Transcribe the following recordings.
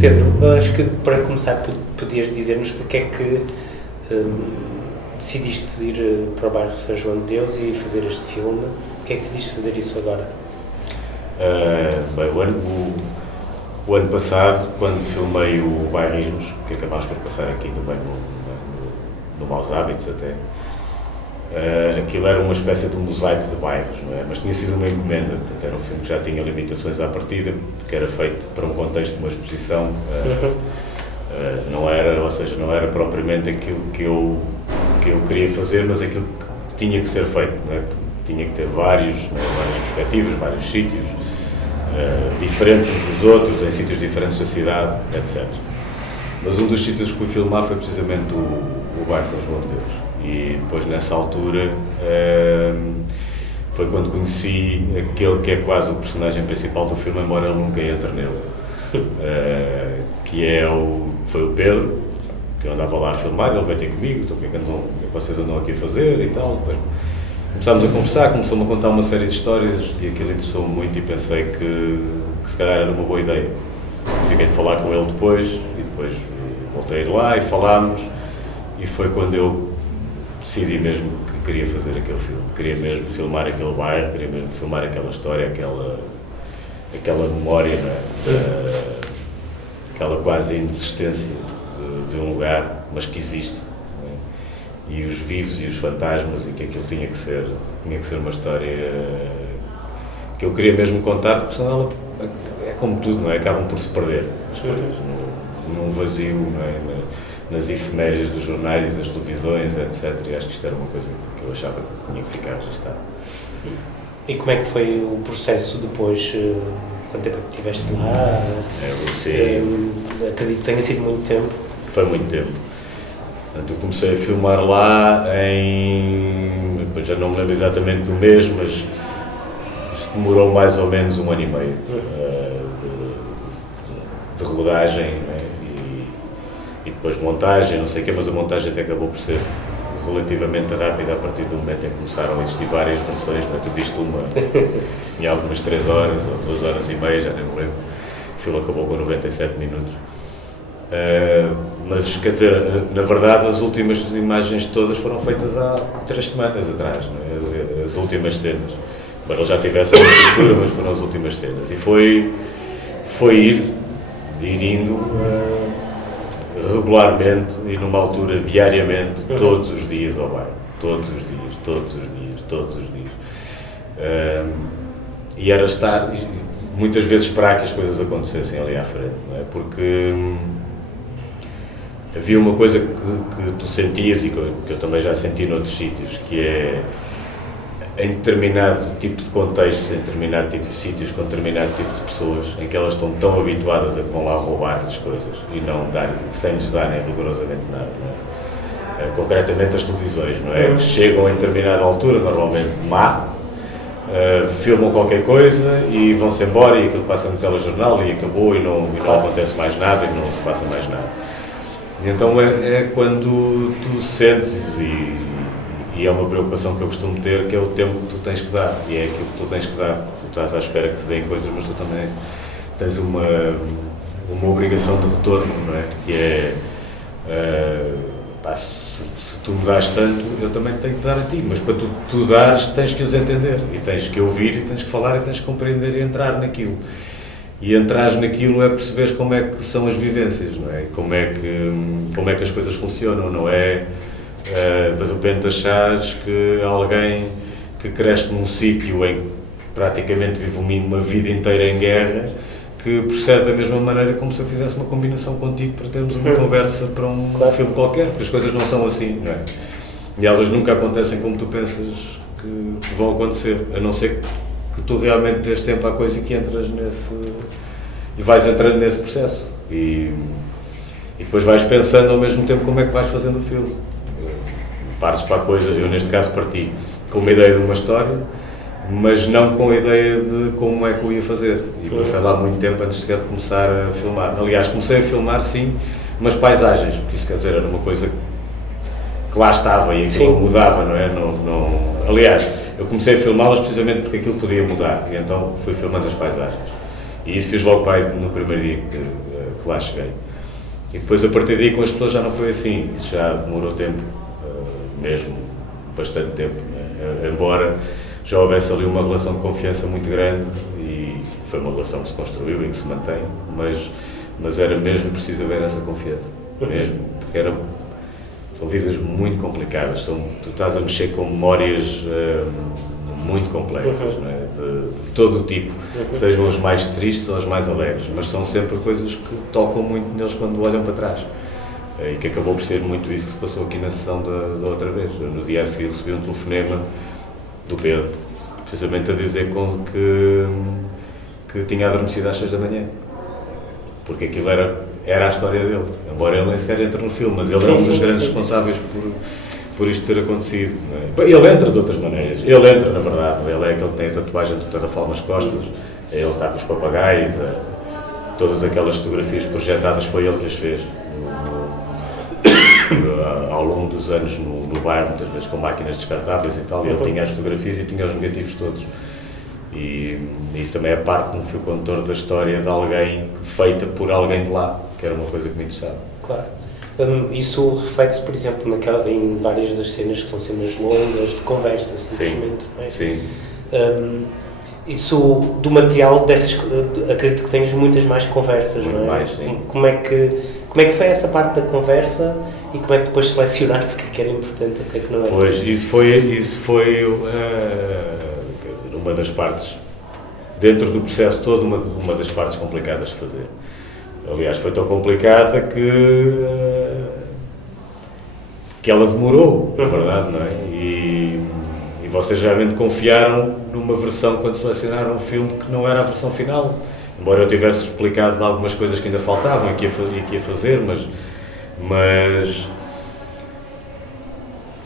Pedro, eu acho que para começar podias dizer-nos porque é que decidiste ir para o bairro São João de Deus e fazer este filme. Porque é que decidiste fazer isso agora? Bem, o ano passado, quando filmei o Bairrismos, que acabámos por passar aqui também no Maus Hábitos até, aquilo era uma espécie de um mosaico de bairros, não é? Mas tinha sido uma encomenda, portanto era um filme que já tinha limitações à partida, porque era feito para um contexto de uma exposição, não era propriamente aquilo que eu queria fazer, mas aquilo que tinha que ser feito, não é? Tinha que ter várias perspectivas, vários sítios, diferentes uns dos outros, em sítios diferentes da cidade, etc. Mas um dos sítios que fui filmar foi precisamente o bairro São João de Deus. E depois, nessa altura, foi quando conheci aquele que é quase o personagem principal do filme, embora ele nunca entre nele, foi o Pedro, que eu andava lá a filmar, ele veio ter comigo, então o que é que vocês andam aqui a fazer e tal. Depois começámos a conversar, começou-me a contar uma série de histórias e aquilo interessou-me muito e pensei que se calhar era uma boa ideia. Fiquei de falar com ele depois e depois voltei a ir lá e falámos, e foi quando eu decidi mesmo que queria fazer aquele filme. Queria mesmo filmar aquele bairro, queria mesmo filmar aquela história, aquela memória, não é? Aquela quase inexistência de um lugar, mas que existe. E os vivos e os fantasmas, e que aquilo tinha que ser uma história que eu queria mesmo contar, porque senão ela é como tudo, não é? Acabam por se perder as coisas num vazio, não é? Nas efemérides dos jornais e das televisões, etc. E acho que isto era uma coisa que eu achava que tinha que ficar registado. E como é que foi o processo depois? Quanto tempo que estiveste lá? Acredito que tenha sido muito tempo. Foi muito tempo. Portanto, eu comecei a filmar lá já não me lembro exatamente do mês, mas isto demorou mais ou menos 1 ano e meio de rodagem, né? E depois de montagem, não sei o quê, mas a montagem até acabou por ser relativamente rápida a partir do momento em que começaram a existir várias versões, não é? Tu viste uma em algumas 3 horas ou 2 horas e meia, já nem me lembro. O filme acabou com 97 minutos. Mas, quer dizer, na verdade as últimas imagens todas foram feitas há 3 semanas atrás, não é? As últimas cenas. Embora ele já tivesse uma estrutura, mas foram as últimas cenas. E foi ir indo regularmente e numa altura diariamente, todos os dias ao bairro. Todos os dias. E era estar, muitas vezes esperar que as coisas acontecessem ali à frente, não é? Porque havia uma coisa que tu sentias e que eu também já senti noutros sítios, que é em determinado tipo de contextos, em determinado tipo de sítios, com determinado tipo de pessoas, em que elas estão tão habituadas a que vão lá roubar-lhes coisas e sem lhes darem rigorosamente nada, não é? Concretamente as televisões, não é? Que chegam a determinada altura, normalmente má, filmam qualquer coisa e vão-se embora e aquilo passa no telejornal e acabou e não acontece mais nada e não se passa mais nada. E então é quando tu sentes, e é uma preocupação que eu costumo ter, que é o tempo que tu tens que dar, e é aquilo que tu tens que dar. Tu estás à espera que te deem coisas, mas tu também tens uma obrigação de retorno, não é? Que é, se tu me dás tanto, eu também tenho que dar a ti, mas para tu dares tens que os entender, e tens que ouvir, e tens que falar, e tens que compreender e entrar naquilo. E entrares naquilo é perceberes como é que são as vivências, não é? Como é que as coisas funcionam, não é? De repente achares que alguém que cresce num sítio em que praticamente vive uma vida inteira em guerra, que procede da mesma maneira como se eu fizesse uma combinação contigo para termos uma conversa para um filme qualquer, porque as coisas não são assim, não é? E elas nunca acontecem como tu pensas que vão acontecer, a não ser que tu realmente dês tempo à coisa e que entras e vais entrando nesse processo e depois vais pensando ao mesmo tempo como é que vais fazendo o filme. Partes para a coisa, eu neste caso parti com uma ideia de uma história, mas não com a ideia de como é que eu ia fazer, e passei lá muito tempo antes sequer de começar a filmar. Aliás, comecei a filmar sim, mas paisagens, porque isso quer dizer, era uma coisa que lá estava e aquilo mudava, não é? Aliás, eu comecei a filmá-las precisamente porque aquilo podia mudar, e então fui filmando as paisagens. E isso fiz logo no primeiro dia que que lá cheguei. E depois, a partir daí, com as pessoas já não foi assim. Isso já demorou tempo, mesmo bastante tempo, né? Embora já houvesse ali uma relação de confiança muito grande, e foi uma relação que se construiu e que se mantém, mas era mesmo preciso haver essa confiança, mesmo, porque são vidas muito complicadas, tu estás a mexer com memórias muito complexas, não é? De todo o tipo, sejam as mais tristes ou as mais alegres, mas são sempre coisas que tocam muito neles quando olham para trás. E que acabou por ser muito isso que se passou aqui na sessão da outra vez. Eu, no dia a seguir, recebi um telefonema do Pedro, precisamente a dizer que tinha adormecido às 6 da manhã, porque aquilo era a história dele, embora ele nem sequer entre no filme, mas ele é um dos grandes responsáveis por isto ter acontecido, não é? Ele entra de outras maneiras, ele entra, na verdade, ele é aquele que tem a tatuagem do Tarrafal nas costas, ele está com os papagaios, todas aquelas fotografias projetadas foi ele que as fez ao longo dos anos no bairro, muitas vezes com máquinas descartáveis e tal, e ele tinha as fotografias e tinha os negativos todos. E isso também é parte de um fio condutor da história de alguém, feita por alguém de lá, que era uma coisa que me interessava. Claro. Isso reflete-se, por exemplo, em várias das cenas que são cenas longas, de conversa, simplesmente. Sim, não é? sim. Isso, do material dessas, acredito que tenhas muitas mais conversas, Muito não é? mais, sim. Como é que foi essa parte da conversa e como é que depois selecionaste o que era importante e o que é que não era? Pois, isso foi uma das partes, dentro do processo todo, uma das partes complicadas de fazer. Aliás, foi tão complicada que ela demorou, na verdade, não é? E vocês realmente confiaram numa versão, quando selecionaram o filme, que não era a versão final. Embora eu tivesse explicado algumas coisas que ainda faltavam e que ia fazer, mas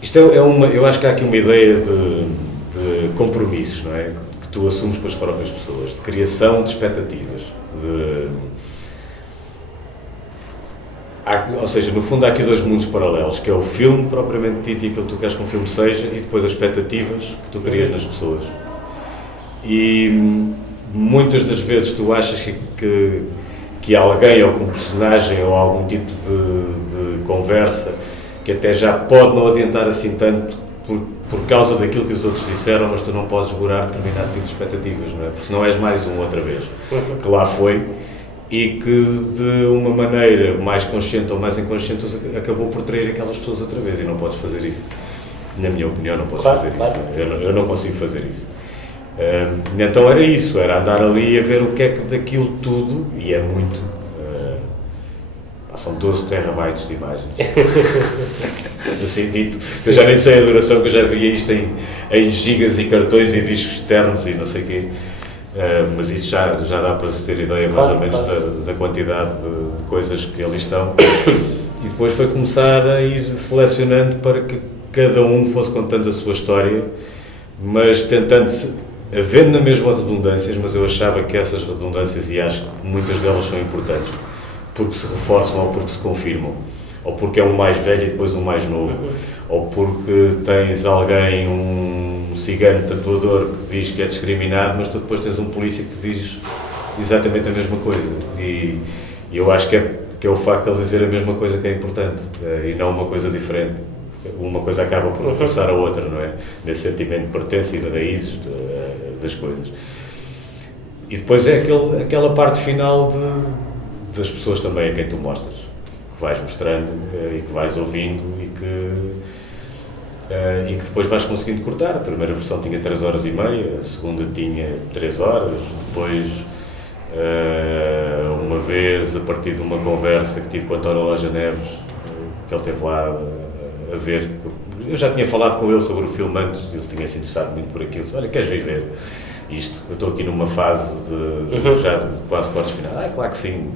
isto eu acho que há aqui uma ideia de compromissos, não é? Que tu assumes com as próprias pessoas, de criação de expectativas, ou seja, no fundo há aqui dois mundos paralelos, que é o filme propriamente dito e aquilo que tu queres que um filme seja, e depois as expectativas que tu crias nas pessoas. E muitas das vezes tu achas que alguém, ou que um personagem, ou algum tipo de conversa, que até já pode não adiantar assim tanto por causa daquilo que os outros disseram, mas tu não podes segurar determinado tipo de expectativas, não é? Porque senão és mais um outra vez, que lá foi, e que de uma maneira mais consciente ou mais inconsciente acabou por trair aquelas pessoas outra vez, e não podes fazer isso. Na minha opinião, não podes fazer isso. Eu não consigo fazer isso. Então era isso, era andar ali a ver o que é que daquilo tudo, e é muito, são 12 terabytes de imagens, assim dito, eu já nem sei a duração, que eu já via isto em gigas e cartões e discos externos e não sei o quê, mas isso já dá para se ter ideia mais ou menos da quantidade de coisas que ali estão, e depois foi começar a ir selecionando para que cada um fosse contando a sua história, mas tentando, havendo na mesma redundâncias, mas eu achava que essas redundâncias, e acho que muitas delas são importantes, porque se reforçam ou porque se confirmam, ou porque é um mais velho e depois um mais novo, ou porque tens alguém, um cigano tatuador que diz que é discriminado, mas tu depois tens um polícia que te diz exatamente a mesma coisa, e eu acho que é o facto de ele dizer a mesma coisa que é importante, e não uma coisa diferente. Uma coisa acaba por reforçar a outra, não é? Nesse sentimento de pertença e de raízes das coisas. E depois é aquela parte final das pessoas também a quem tu mostras, que vais mostrando e que vais ouvindo e que depois vais conseguindo cortar. A primeira versão tinha 3 horas e meia, a segunda tinha 3 horas, depois uma vez, a partir de uma conversa que tive com o António Loja Neves, que ele esteve lá a ver, eu já tinha falado com ele sobre o filme antes, ele tinha se interessado muito por aquilo. Olha, queres vir ver isto? Eu estou aqui numa fase já de quase cortes finais. Claro que sim.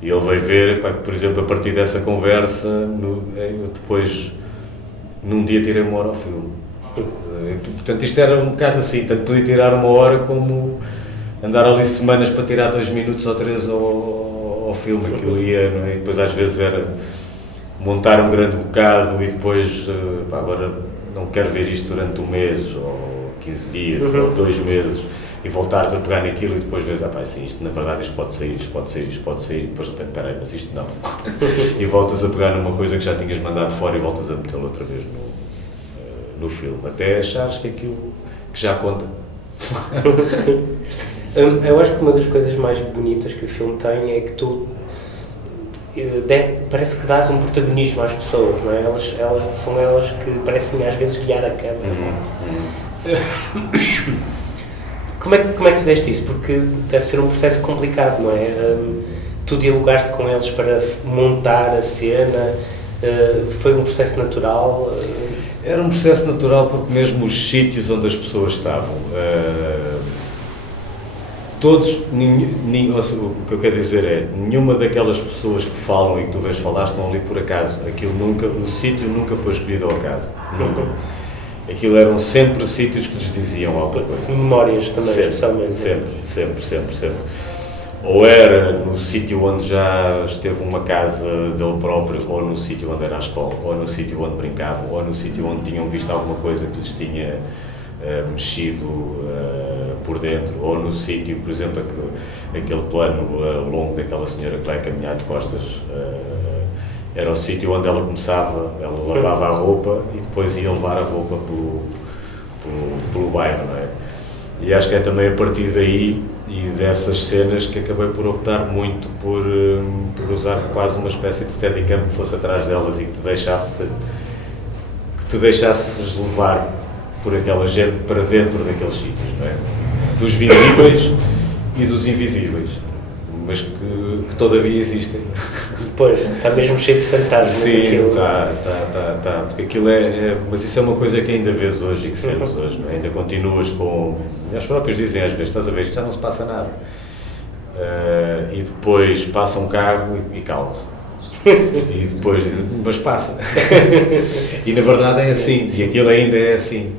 E ele veio ver, por exemplo, a partir dessa conversa, eu depois, num dia, tirei 1 hora ao filme. Portanto, isto era um bocado assim, tanto podia tirar 1 hora como andar ali semanas para tirar 2 minutos ou 3 ao filme, aquilo ia, não é? E depois às vezes era montar um grande bocado e depois, agora não quero ver isto durante 1 mês, ou 15 dias, ou 2 meses, e voltares a pegar naquilo e depois vês, sim, isto na verdade isto pode sair, isto pode sair, isto pode sair, e depois de repente, peraí, mas isto não. E voltas a pegar numa coisa que já tinhas mandado fora e voltas a metê-la outra vez no filme, até achares que aquilo que já conta. Eu acho que uma das coisas mais bonitas que o filme tem é que tu parece que dás um protagonismo às pessoas, não é? São elas que parecem às vezes guiar a câmera. Como é que fizeste isso? Porque deve ser um processo complicado, não é? Tu dialogaste com eles para montar a cena, foi um processo natural? Era um processo natural porque mesmo os sítios onde as pessoas estavam, todos, o que eu quero dizer é, nenhuma daquelas pessoas que falam e que tu vês falar estão ali por acaso. O sítio nunca foi escolhido ao acaso, nunca. Aquilo eram sempre sítios que lhes diziam alguma coisa. Memórias também, especialmente. Sempre. Ou era no sítio onde já esteve uma casa dele próprio, ou no sítio onde era a escola, ou no sítio onde brincavam, ou no sítio onde tinham visto alguma coisa que lhes tinha mexido por dentro, ou no sítio, por exemplo, aquele plano longo daquela senhora que vai caminhar de costas, era o sítio onde ela começava, ela lavava a roupa e depois ia levar a roupa pelo bairro, não é? E acho que é também a partir daí e dessas cenas que acabei por optar muito por usar quase uma espécie de steadicam que fosse atrás delas e que te deixasses levar por aquela gente para dentro daqueles sítios, não é? Dos visíveis e dos invisíveis, mas que todavia existem. Pois, está mesmo cheio de fantasmas. Sim, está, porque aquilo mas isso é uma coisa que ainda vês hoje e que sentes hoje, não é? Ainda continuas com, as próprias dizem às vezes, estás a ver, já não se passa nada, e depois passa um carro e cala-se, e depois dizem, mas passa, e na verdade é assim, e aquilo ainda é assim,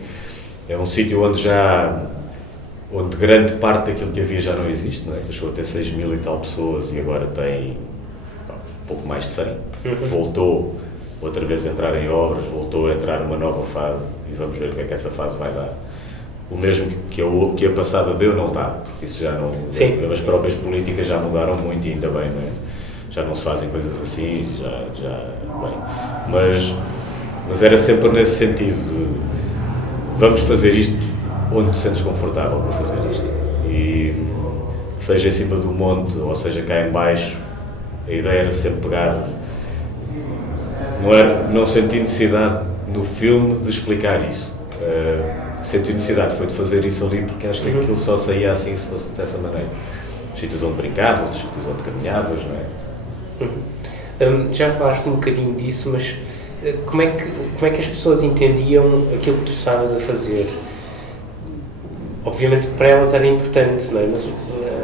é um sítio onde grande parte daquilo que havia já não existe, não é? Deixou a ter 6.000 e tal pessoas e agora tem pouco mais de 100. Voltou outra vez a entrar em obras, voltou a entrar numa nova fase e vamos ver o que é que essa fase vai dar. O mesmo que a passada deu não dá, porque isso já não... Sim. As próprias políticas já mudaram muito e ainda bem, não é? Já não se fazem coisas assim, bem. Mas era sempre nesse sentido de vamos fazer isto onde te sentes confortável para fazer isto. E seja em cima do monte ou seja cá em baixo, a ideia era sempre pegar, não senti necessidade no filme de explicar isso, senti necessidade foi de fazer isso ali porque acho que aquilo só saía assim se fosse dessa maneira. Os sítios onde brincavas, os sítios onde caminhavas, não é? Já falaste um bocadinho disso, mas como é que as pessoas entendiam aquilo que tu estavas a fazer? Obviamente para elas era importante, não é? Mas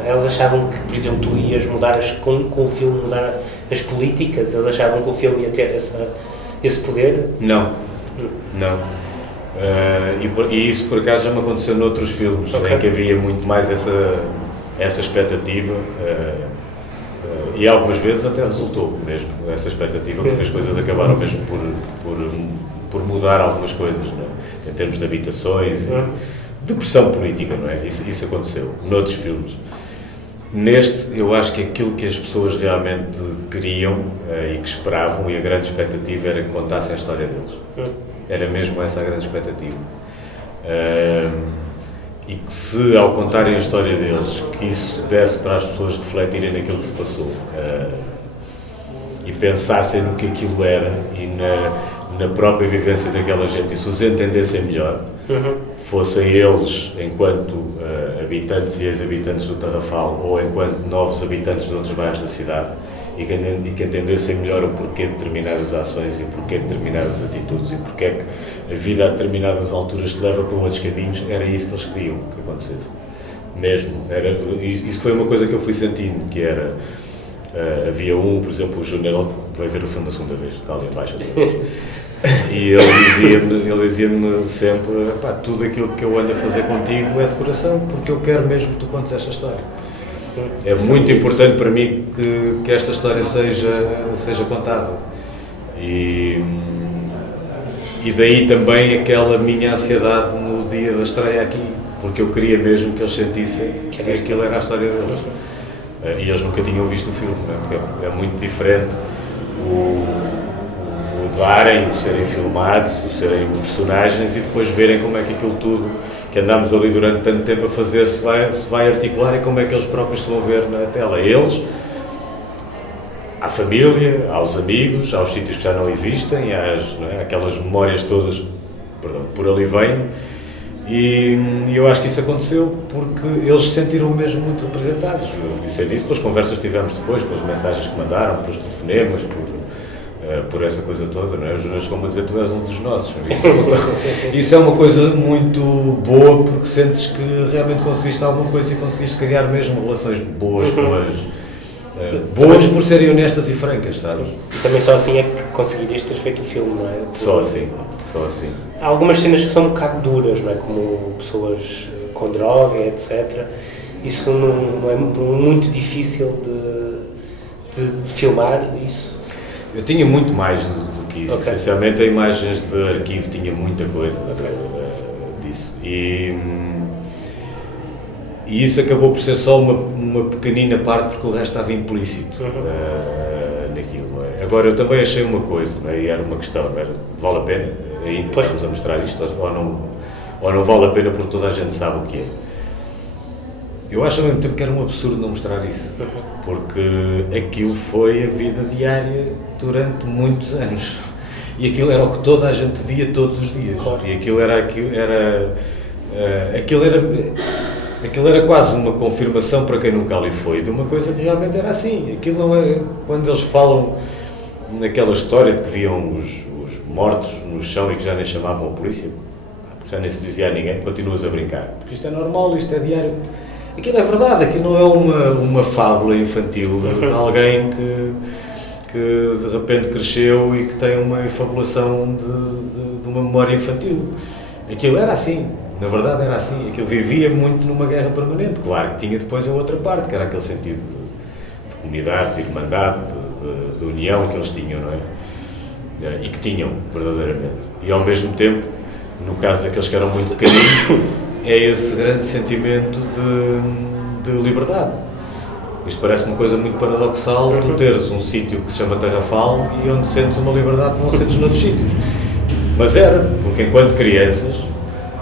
elas achavam que, por exemplo, tu ias mudar com o filme, mudar as políticas, elas achavam que o filme ia ter esse poder? Não. E isso por acaso já me aconteceu noutros filmes, em que havia muito mais essa expectativa, e algumas vezes até resultou mesmo essa expectativa, porque as coisas acabaram mesmo por mudar algumas coisas, não é? Em termos de habitações, de pressão política, não é? Isso aconteceu noutros filmes. Neste, eu acho que aquilo que as pessoas realmente queriam e que esperavam, e a grande expectativa era que contassem a história deles. Era mesmo essa a grande expectativa. E que se, ao contarem a história deles, que isso desse para as pessoas refletirem naquilo que se passou e pensassem no que aquilo era e na própria vivência daquela gente e se os entendessem melhor, fossem eles enquanto habitantes e ex-habitantes do Tarrafal ou enquanto novos habitantes de outros bairros da cidade e que entendessem melhor o porquê de determinadas ações e o porquê de determinadas atitudes e porque é que a vida a determinadas alturas te leva para outros caminhos, era isso que eles queriam que acontecesse. Mesmo. Isso foi uma coisa que eu fui sentindo, que era... havia por exemplo, o Júnior, que vai ver o filme a segunda vez, está ali abaixo outra vez. E ele dizia-me sempre, tudo aquilo que eu ando a fazer contigo é de coração, porque eu quero mesmo que tu contes esta história. É muito importante para mim que esta história seja contada. E daí também aquela minha ansiedade no dia da estreia aqui, porque eu queria mesmo que eles sentissem que aquilo era a história deles. E eles nunca tinham visto o filme, não é? Porque é muito diferente o darem, o serem filmados, o serem personagens e depois verem como é que aquilo tudo que andámos ali durante tanto tempo a fazer se vai articular e como é que eles próprios se vão ver na tela. Eles, à família, aos amigos, aos sítios que já não existem, não é? Aquelas memórias todas, perdão, por ali vêm. E eu acho que isso aconteceu porque eles se sentiram mesmo muito representados. Eu sei disso pelas conversas que tivemos depois, pelas mensagens que mandaram, pelos telefonemas, por essa coisa toda, não é? Os jornalistas, como a dizer, tu és um dos nossos. Isso é uma coisa muito boa porque sentes que realmente conseguiste alguma coisa e conseguiste criar mesmo relações boas com as... boas por serem honestas e francas, sabes? E também só assim é que conseguirias ter feito o filme, não é? Só assim. Há algumas cenas que são um bocado duras, não é? Como pessoas com droga, etc. Isso não é muito difícil de filmar isso? Eu tinha muito mais do que isso. Okay. Essencialmente, a imagens de arquivo tinha muita coisa disso. E isso acabou por ser só uma pequenina parte, porque o resto estava implícito naquilo. Não é? Agora, eu também achei uma coisa, não é? E era uma questão, não era, vale a pena ainda estarmos a mostrar isto, ou não vale a pena porque toda a gente sabe o que é. Eu acho ao mesmo tempo que era um absurdo não mostrar isso, porque aquilo foi a vida diária durante muitos anos. E aquilo era o que toda a gente via todos os dias. E aquilo era quase uma confirmação para quem nunca ali foi, de uma coisa que realmente era assim. Aquilo não é... Quando eles falam naquela história de que viam os mortos no chão e que já nem chamavam a polícia, já nem se dizia a ninguém, continuas a brincar. Porque isto é normal, isto é diário. Aquilo é verdade, aquilo não é uma fábula infantil de alguém que de repente cresceu e que tem uma fabulação de uma memória infantil. Aquilo era assim, na verdade era assim, aquilo vivia muito numa guerra permanente. Claro que tinha depois a outra parte, que era aquele sentido de comunidade, de irmandade, de união que eles tinham, não é? E que tinham, verdadeiramente. E ao mesmo tempo, no caso daqueles que eram muito pequeninos, é esse grande sentimento de liberdade. Isto parece uma coisa muito paradoxal, tu teres um sítio que se chama Tarrafal e onde sentes uma liberdade que não sentes noutros sítios. Mas era, porque enquanto crianças,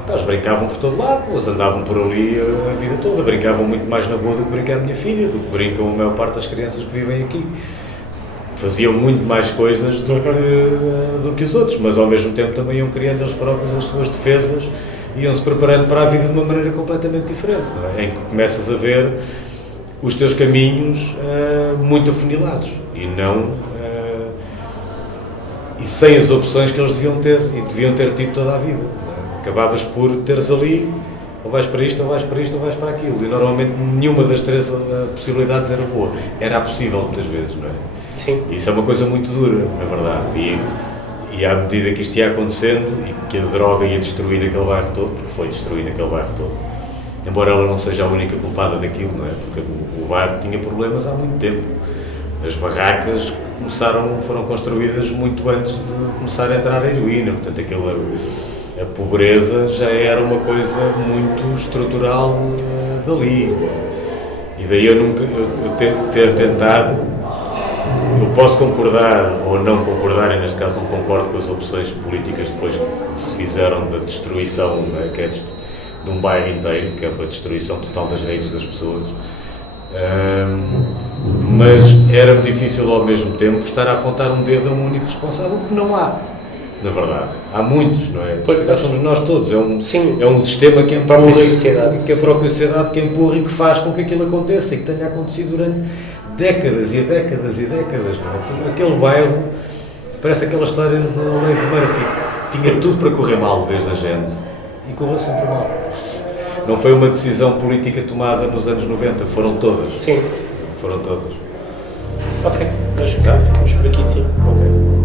eles brincavam por todo lado, eles andavam por ali a vida toda, brincavam muito mais na rua do que brinca a minha filha, do que brincam a maior parte das crianças que vivem aqui. Faziam muito mais coisas do que os outros, mas ao mesmo tempo também iam criando eles próprios as suas defesas, iam-se preparando para a vida de uma maneira completamente diferente, não é? Em que começas a ver os teus caminhos muito afunilados e não e sem as opções que eles deviam ter e deviam ter tido toda a vida. Não é? Acabavas por teres ali, ou vais para isto, ou vais para isto, ou vais para aquilo, e normalmente nenhuma das três possibilidades era boa. Era possível muitas vezes, não é? Sim. Isso é uma coisa muito dura, na verdade. E à medida que isto ia acontecendo e que a droga ia destruir aquele bairro todo, porque foi destruir aquele bairro todo, embora ela não seja a única culpada daquilo, não é? Porque o bairro tinha problemas há muito tempo. As barracas foram construídas muito antes de começar a entrar a heroína, portanto a pobreza já era uma coisa muito estrutural dali. E daí eu ter tentado. Eu posso concordar ou não concordar, e neste caso não concordo com as opções políticas depois que se fizeram da destruição, né, que é de um bairro inteiro, que é a destruição total das redes das pessoas, mas era difícil ao mesmo tempo estar a apontar um dedo a um único responsável, porque não há, na verdade. Há muitos, não é? Pois, somos nós todos, é um sistema que empurra, que a própria sociedade que empurra e que faz com que aquilo aconteça e que tenha acontecido durante décadas e décadas e décadas, não é? Aquele bairro parece aquela história do Lei de Murphy. Tinha tudo para correr mal desde a gênese e correu sempre mal. Não foi uma decisão política tomada nos anos 90, foram todas. Sim. Foram todas. Ok, acho que ficamos por aqui, sim. Ok.